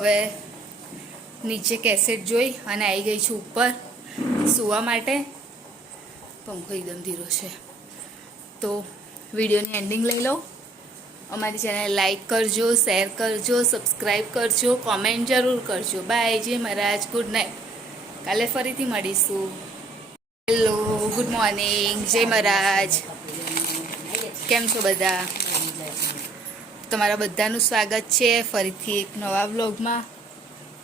હવે નીચે કેસેટ જોઈ અને આવી ગઈ છું ઉપર સૂવા માટે. પંખો એકદમ ધીરો છે તો વિડીયોની એન્ડિંગ લઈ લઉં. અમારી ચેનલ લાઈક કરજો, શેર કરજો, સબસ્ક્રાઈબ કરજો, કોમેન્ટ જરૂર કરજો. બાય. જય મહારાજ. Good night. કાલે ફરીથી મળીશું. Hello, good morning. જય મહારાજ. કેમ છો બધા? તમારા બધાનું સ્વાગત છે ફરીથી એક નવા વ્લોગમાં.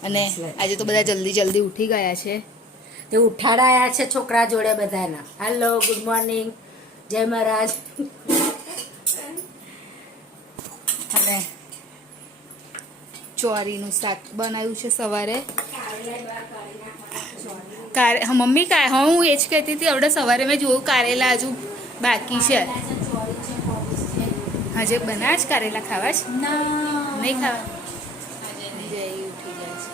અને આજે તો બધા જલ્દી ઉઠી ગયા છે. તે ઉઠાડાયા છે છોકરા જોડે બધાના. હેલો, ગુડ મોર્નિંગ, જય મહારાજ. અને ચોરીનું શાક બનાવ્યું છે સવારે. મમ્મી હું એ જ કહેતી હતી આવડે સવારે મેં જોયું કારેલા હજુ બાકી છે. હજે બનાવે જ કારેલા ખાવા જ નહીં ખાવા. જય ઉઠી જાય છે.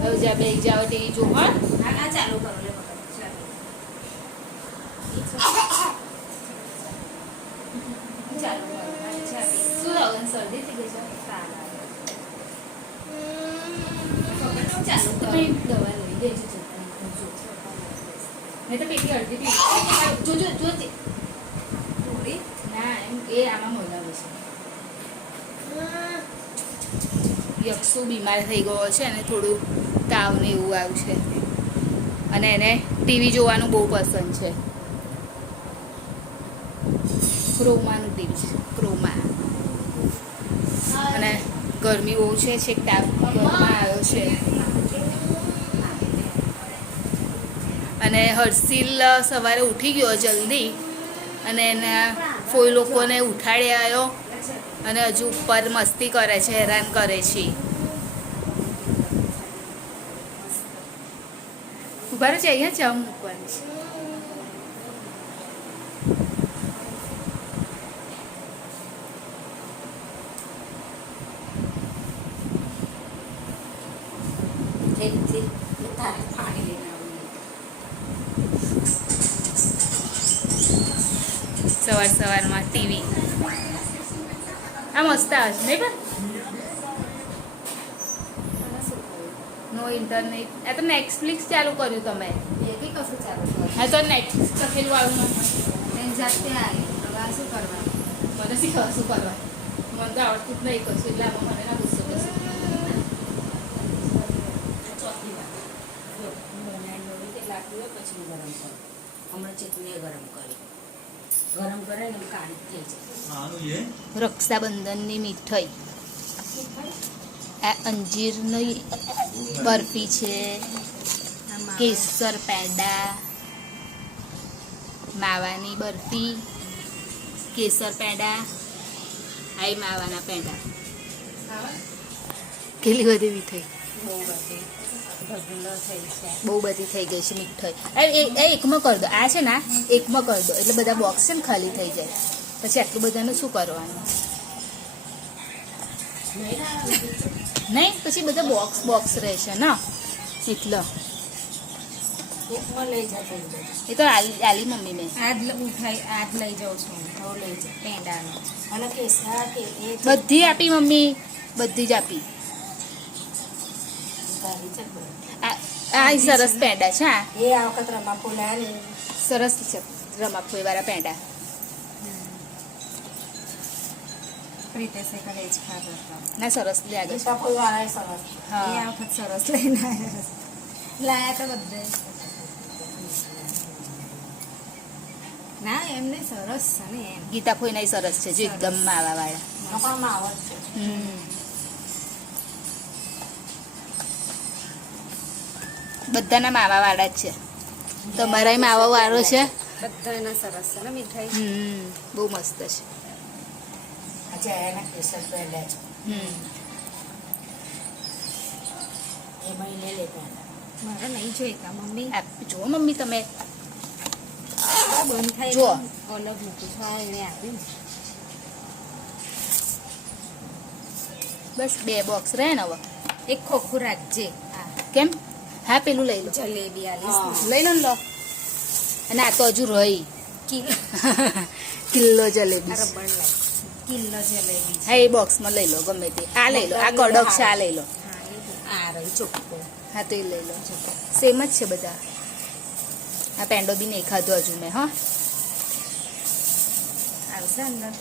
હવે બે જાઓ ટીવી જોવા. ચાલુ કરો. શું લાગે શરદી થઈ ગઈ છે? દવા લઈ દેજો. મેં તો પેટી અડધી જોજો જોજે. ના એમ એ આમાં મોલાવે છે. યક્ષુ બીમાર થઈ ગયો છે અને થોડું તાવ ને એવું આવ્યું છે અને એને ટીવી જોવાનું બહુ પસંદ છે. ક્રોમાનું ટીવી છે, ક્રોમા. અને ગરમી બહુ છે, છેક તાપ ઘરમાં આવ્યો છે. અને હર્ષિલ સવારે ઉઠી ગયો જલ્દી અને એના ફોઈ લોકોને ઉઠાડી આવ્યો અને હજુ ઉપર મસ્તી કરે છે, હેરાન કરે છે. ઉભા રહો છે, અહીંયા ચા મૂકવાની છે. સવારમાં ટીવી આ મસ્ત આવે છે નહીં? પણ નો ઇન્ટરનેટ. આ તો નેટફ્લિક્સ ચાલુ કર્યું તમે? કશું ચાલુ હા તો નેટફ્લિક્સ તકેલું આવ્યું જાતે આવી. હવે શું કરવાનું? મને શીખવા શું કરવા? મને તો આવડતું જ નહીં કશું એટલે આમાં મને ના ગુસ્સો કશું. ચોથી વાર લાગતું હોય પછી ગરમ કરું. હમણાં ચટણી ગરમ કરી. ગરમ કરે ને કાળી થઈ જાય. રક્ષાબંધનની મીઠાઈ આ અંજીરની બરફી છે, કેસર પેંડા, માવાની બરફી, કેસર પેંડા, આ માવાના પેંડા. કેટલી બધી મીઠાઈ, બહુ બધી થઈ ગઈ છે મીઠાઈ. એકમાં કરી દો. આ છે ને એકમાં કરી દો એટલે બધા બોક્સ છે ને ખાલી થઈ જાય. પછી આટલું બધાનું શું કરવાનું? નહીં પછી બધા બોક્સ રહેશે ને એટલે. એ તો આલી મમ્મી મેં આજ લઈ જાઉં છું. લઈ જાઉં પેંડાનો અને કેસર બધી આપી મમ્મી, બધી જ આપી. આ સરસ પેંડા છે. એ આ વખત રમાપો લાયા સરસ છે રમાપોઈ વાળા પેંડા. ના સરસ લાગે છે. આ વખત સરસ લઈને લાયા તો બધે. ના એમને સરસ છે ને એમ. ગીતા ફોઈના સરસ છે જો એકદમ માવા વાળા. બધાના માવા વાળા જ છે. તમારા માવા વાળો છે. બધાના સરસ છે ને મીઠાઈ. બહુ મસ્ત છે. કેસર પેંડા છે. એમાં લઈ લેતા મારે નહીં જોઈતા મમ્મી. જુઓ મમ્મી તમે બંધ થાય જુઓ અલગ મૂકું છું. એને આપી બસ 2 બોક્સ રહે ને હવે. એક ખોખું રાખજે. કેમ? હા પેલું લઈ લો. જલેબી આલીશ લઈ લો ને લો. અને આ તો હજુ રહી કિલ્લો જલેબી આ રબડ લાય કિલ્લો જલેબી છે. હા એ બોક્સમાં લઈ લો ગમે તે આ લઈ લો આ કડક છે આ લઈ લો આ રહી ચોખ્ખો હા તો એ લઈ લો સેમ જ છે બધા આ પેંડો બી નહીં ખાધો હજુ મેં હા આવશે અંદર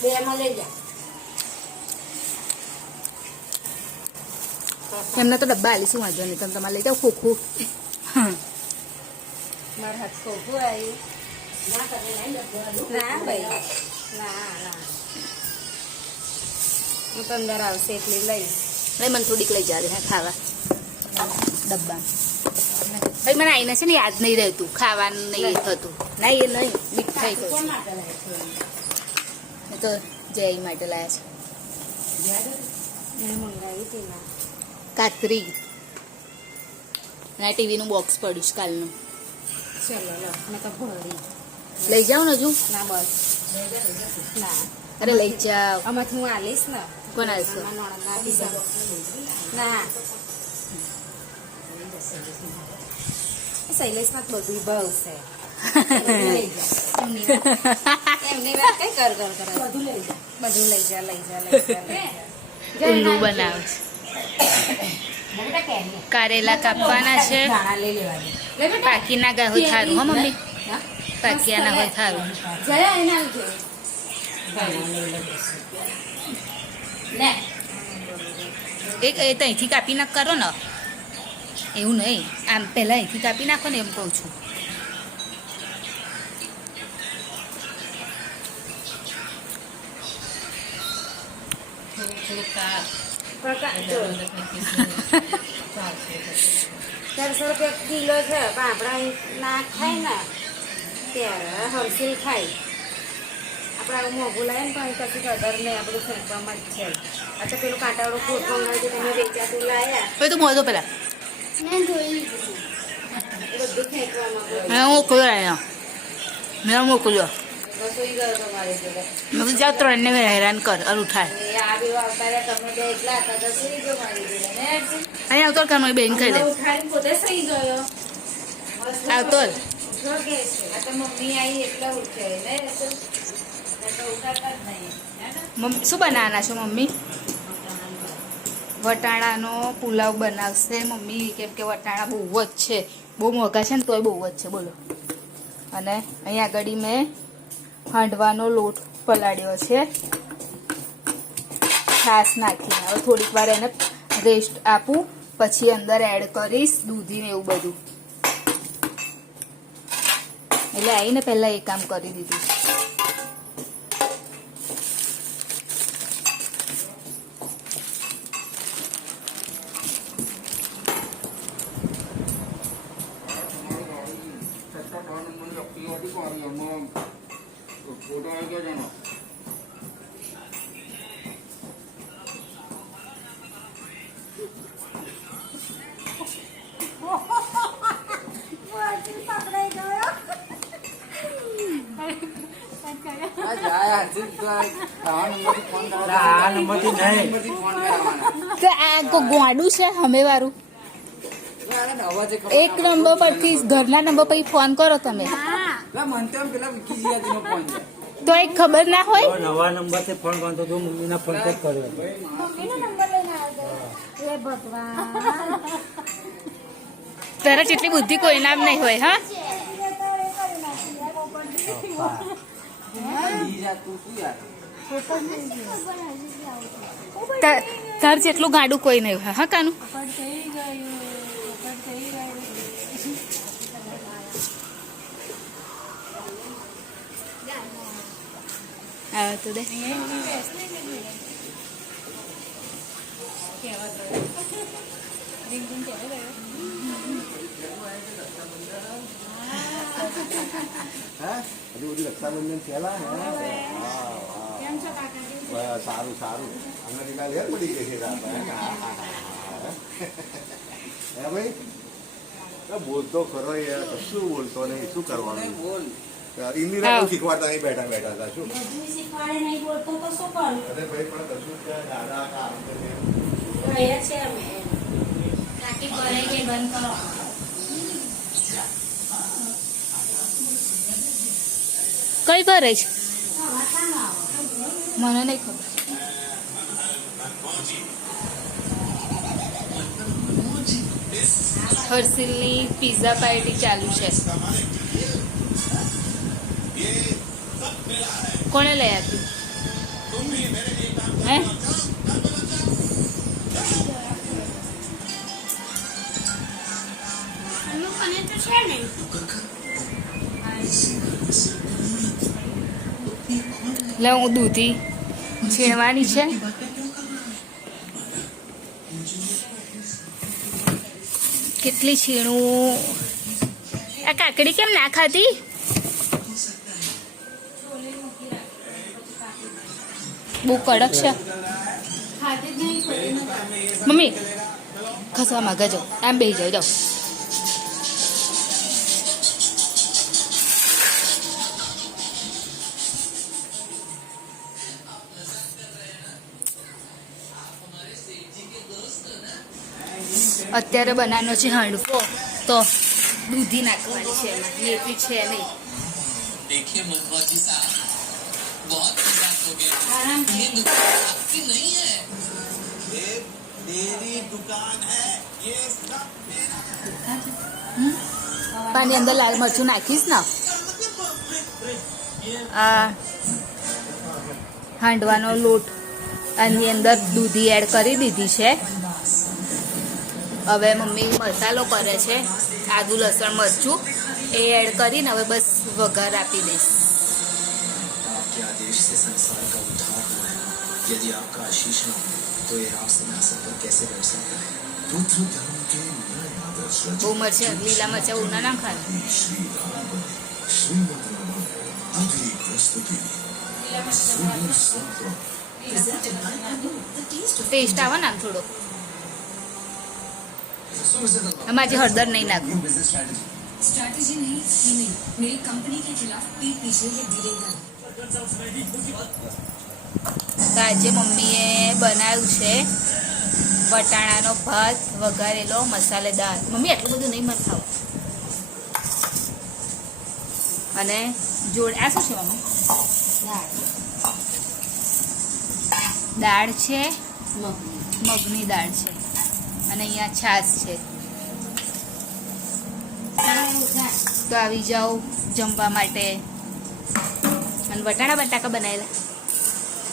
બે એમાં લઈ જા એમને તો ડબ્બા આલી શું વાંધો નહીં તમે તમારે લઈ જાઓ ખોખું મારા હાથ ખોખું આવ્યું ના ભાઈ ના હું તો અંદર આવશે એટલી લઈશ નહીં મને થોડીક લઈ જા હા ખાવા ડબ્બા ભાઈ મને આવીને છે ને યાદ નહીં રહેતું ખાવાનું નહીં થતું નહીં એ નહીં મીઠાઈ કહું કેમ છું માટે લાવ્યા છો? એ તો જય માટે લાયા છે મેં મંગાવી હતી ના કાતરી અને ટીવીનું બોક્સ પડ્યું છે કાલનું ચલો લો મેં તો ભરી લઈ જાઓ ને હજુ ના બસ ના અરે લઈ જાઓ આમાંથી હું આલીશ ને કોણ આવશે આમાં નણંદ આપીશ. ના શૈલેષમાં તો બધું ભાવશે એમની વાત કઈ કર કરે બધું લઈ જા લઈ જા ઉલ્લુ બનાવે છે કારેલા કાપવાના છે લઈ લેવાની પાકીના ગા હોય થારું હા મમ્મી પાકિયાના હોય થારું જયા એના લે એક એ તો અહીંથી કાપી નાખ કરો ને એવું નહીં આમ પહેલાં અહીંથી કાપી નાખો ને એમ કહું છું ₹400 કિલો છે પણ આપણા ના ખાય ને ત્યારે હરસીલ ખાય આપણે આવું મોંઘું લાવે ને પણ કશું કદર નહીં આપણું ફેંકવામાં જ છે આ તો પેલું કાંટાવાળું ફૂટ મંગાવી છે તમે વેચાતું લાયા હવે તો મોજો પેલા મેં જોઈ એ બધું ફેંકવામાં મેં મોકલ્યો અહીંયા મેં મોકલ્યો રસોઈ ગયો તમારી જોડે મેં કીધું જાઓ ત્રણને હેરાન કર અર ઉઠાય એ આ બી આવતા તમે બે એકલા હતા તો સુઈ ગયો મારી જોડે મેં અહીંયા આવતો કામ બેન ખાઈ લે ઉઠાડીને પોતે સુઈ ગયો આવતો જ. ઉઠો કે છે આ તો મમ્મી આવી એટલે ઉઠે ને તો ઉઠાતા જ નહીં મમ્મી શું બનાવવાના છો મમ્મી વટાણાનો પુલાવ બનાવશે મમ્મી કેમ કે વટાણા બહુ જ છે બહુ મોંઘા છે ને તોય બહુ જ છે બોલો અને અહીંયા આગળ મેં હાંડવાનો લોટ પલાળ્યો છે છાશ નાખીને હવે થોડીક વાર એને રેસ્ટ આપું પછી અંદર એડ કરીશ દૂધી ને એવું બધું એટલે આવીને પહેલાં એ કામ કરી દીધું ફોટો આવી ગયો જાણો તો આ ગોંડું છે હમે વાળું એક નંબર પરથી ઘરના નંબર પર ફોન કરો તમે તો એક ખબર ના હોય નવા નંબર થી ફોન કરતો તો મમ્મીના ફોન પર કર્યો તારા જેટલી બુદ્ધિ કોઈ નામ નહીં હોય હા તાર જેટલું ગાડું કોઈ નહીં હોય હા કાનું આવે તો દે હજુ બધી રક્ષાબંધન પહેલા ને સારું સારું અમને નિકાલ ઘેર પડી ગઈ છે હે ભાઈ બોલતો ખરો યાર કશું બોલતો નહીં શું કરવાનું ઇન્દિરા શીખવાડતા નહીં બેઠા બેઠા હતા શું શીખવાડે નહીં બોલતો તો શું કરું અરે ભાઈ પણ કશું દાદા કામ રહ્યા છે અમે ટાંકી ભરાઈ ગઈ બંધ કરો કઈ કઈ કરે છે મને નહીં ખબર. હર્ષિલની પિઝા પાર્ટી ચાલુ છે. કોણે લઈ આપ્યું હે? લે હું દૂધી છીણવાની છે. કેટલી છીણું. આ કાકડી કેમ ના ખાતી? બહુ કડક છે મમ્મી. ખસવા માંગે જાઓ, આમ બેસી જાઓ. જાઓ અત્યારે બનાવવાનો છે હાંડવો, તો દૂધી નાખવાની છે એમાં. મેથી છે નહીં. देखिए मधुवाजी साहब बहुत मजाक हो गया ये दुकान आपकी नहीं है ये मेरी दुकान है ये सब પાણી અંદર લાલ મરચું નાખીશ ને. આ હાંડવાનો લોટ આની અંદર દૂધી એડ કરી દીધી છે. હવે મમ્મી મસાલો કરે છે, આદુ લસણ મરચું એ એડ કરીને હવે બસ વઘાર આપી દઈશ. आपके आदेश से संसार का उद्धार हुआ है यदि आपका आशीष न हो तो ये राम सिंहासन पर कैसे बैठ सकता है पुत्र धर्म के नए आदर्श બહુ મરચાં લીલા મરચાં ઉના ના ખાય. श्री राम बने श्रीमद रामायण अगली प्रस्तुति सुंदर संतो ટેસ્ટ આવે ને આમ થોડો. આમાં જે હળદર નહીં નાખું. स्ट्रैटेजी नहीं स्कीमिंग मेरी कंपनी के खिलाफ पीठ पीछे ये डीलिंग कर તો આજે મમ્મીએ બનાવ્યું છે વટાણાનો ભાત વઘારેલો મસાલેદાર. મમ્મી એટલું બધું નહીં મને ખાવું. અને જોડ આ શું છે મમ્મી? દાળ છે, મગની દાળ છે અને અહીંયા છાશ છે. તો આવી જાઓ જમવા માટે. અને વટાણા બટાકા બનાવેલા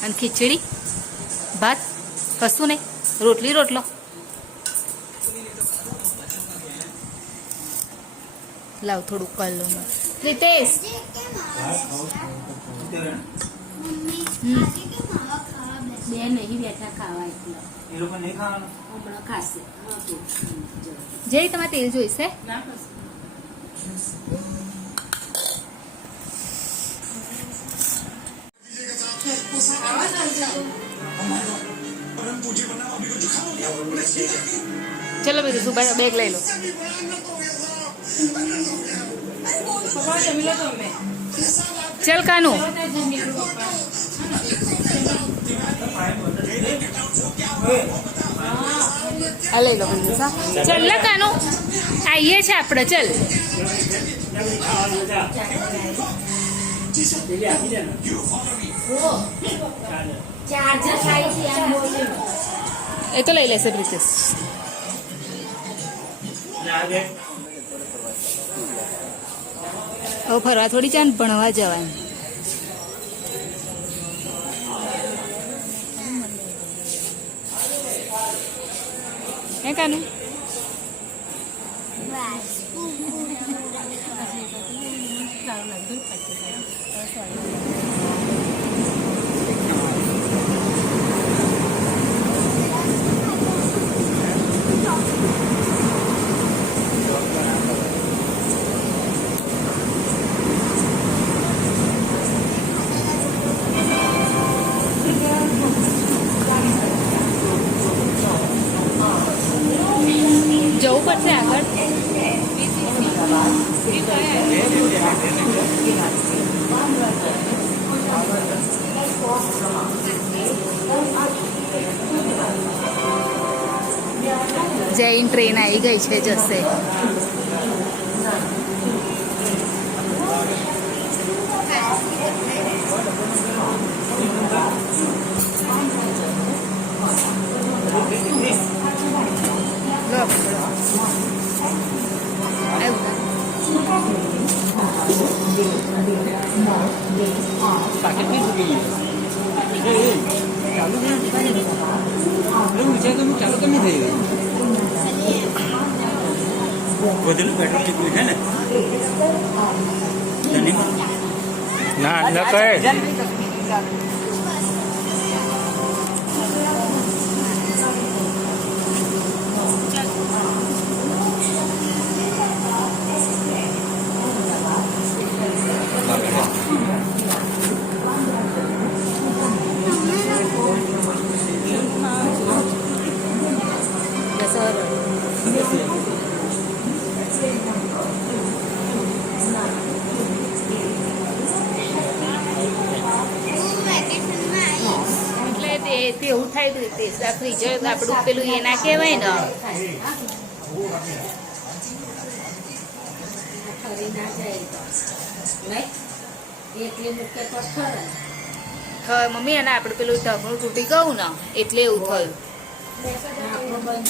અને ખીચડી ભાત કશું નહીં, રોટલી રોટલો. લાવ થોડુંક કર લો. રીતેશ બે નહીં બેઠા ખાવા એટલે એ લોકો નહીં ખાવાનું. હમણાં ખાશે. જય તમારે તેલ જોઈશે. ચલો બીજું સુભાઈ બેગ લઈ લો. ચલ કાનું આ લઈ લો બીજું. ચલ લે કાનું આવીએ છે આપણે. ચલ ચાર્જર ખાઈ એ તો લઈ લેશે પ્રિતેશ. હવે ફરવા થોડી ચાન ભણવા જવાય. હે કાનું જવું પડશે આગળ. જૈન ટ્રેન આવી ગઈ છે, જશે. લો પાકેટ નહીં ચૂકી ચાલુ છે એટલે વિચાર તો ચાલુ કેમ નહીં થઈ ગયું વધેલું પેટ્રોલ ચૂક્યું છે ને ના ન કહે એવું થાય તે ફ્રીજર આપણું પેલું એ ના કહેવાય ને ફરી ના જાય તો નહીં એટલે મૂકે તો ખરે હવે મમ્મી અને આપણે પેલું ઢગલું તૂટી ગયું ને એટલે એવું થયું આપણું બંધ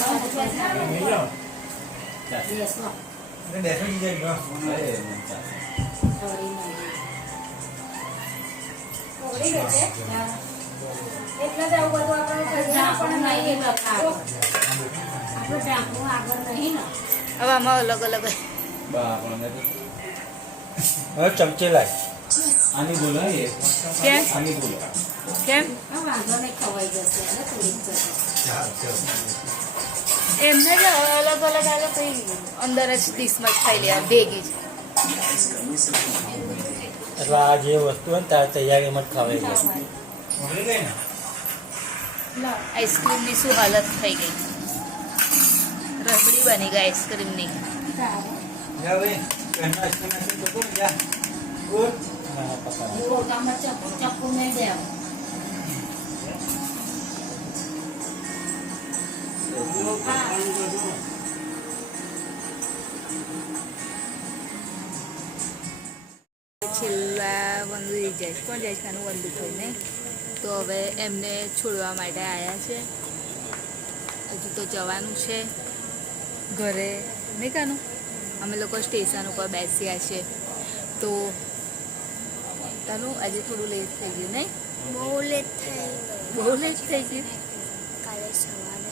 એટલે જ આવું બધું આપણે નહીં આપણું ઢાંકણું આગળ નહીં ને હવે આમાં અલગ અલગ હવે ચમચે લાય આની બોલાય કેમ આની બોલો કેમ વાંધો નહીં ખવાઈ જશે ને થોડીક જશે એમને જ અલગ અલગ આવે કંઈ અંદર જ ડીશમાં જ ખાઈ લેવા ભેગી જ એટલે આ જે વસ્તુ હોય ને તારે તૈયાર એમ જ ખવાઈ જાય આઈસ્ક્રીમની શું હાલત થઈ ગઈ રબડી બની ગઈ આઈસ્ક્રીમની ગોળકામાં ચપ્પુ નહીં દેવું છેલ્લા વંદુ જાય કોણ જાય છે આનું વંદુ થયું નહીં તો હવે એમને છોડવા માટે આવ્યા છે હજુ તો જવાનું છે ઘરે નહીં કાનું અમે લોકો સ્ટેશન ઉપર બેસ્યા છે તો તાનું આજે થોડું લેટ થઈ ગયું નહીં બહુ લેટ થઈ બહુ લેટ થઈ ગયું કાલે સવારે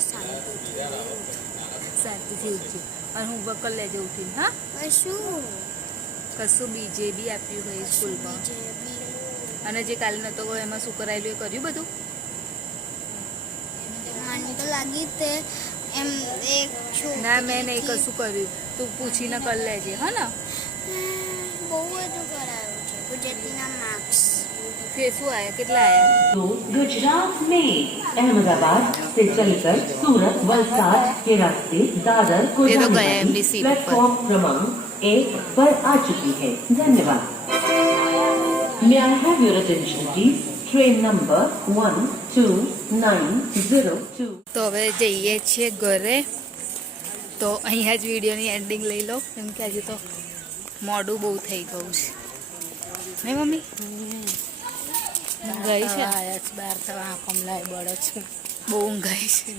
શાંતિથી ઉઠ્યું અને હોમવર્ક કરી લેજો ઉઠીને હા શું કશું બીજે બી આપ્યું હોય સ્કૂલમાં જે બી અને જે કાલે નહોતો ગયો એમાં શું કરાયેલું એ કર્યું બધું મને તો લાગી તે એમ એક ના મેં નહીં કશું કર્યું તું પૂછીને કરી લેજે હા ને બહુ બધું કરાયું છે ગુજરાતીના માર્ક્સ કે શું આવ્યા કેટલા આવ્યા तो गुजरात में अहमदाबाद से चलकर सूरत वलसाड के रास्ते दादर को ये तो जाने गया वाली एमबी सीट पर। प्लेटफॉर्म क्रमांक 1 पर आ चुकी है धन्यवाद May I have your attention please? Train number 12902 તો હવે જઈએ છીએ ઘરે તો અહીંયા જ વિડીયોની એન્ડિંગ લઈ લો કેમ કે આજે તો મોડું બહુ થઈ ગયું છે નહીં મમ્મી ગઈ છે બહાર તો આંખો લાય બળે છે બહુ ઊંઘાઈ છે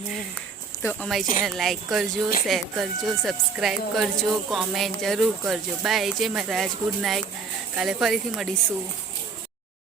તો અમારી ચેનલ લાઈક કરજો શેર કરજો સબસ્ક્રાઈબ કરજો કોમેન્ટ જરૂર કરજો બાય જય મહારાજ ગુડ નાઇટ કાલે ફરીથી મળીશું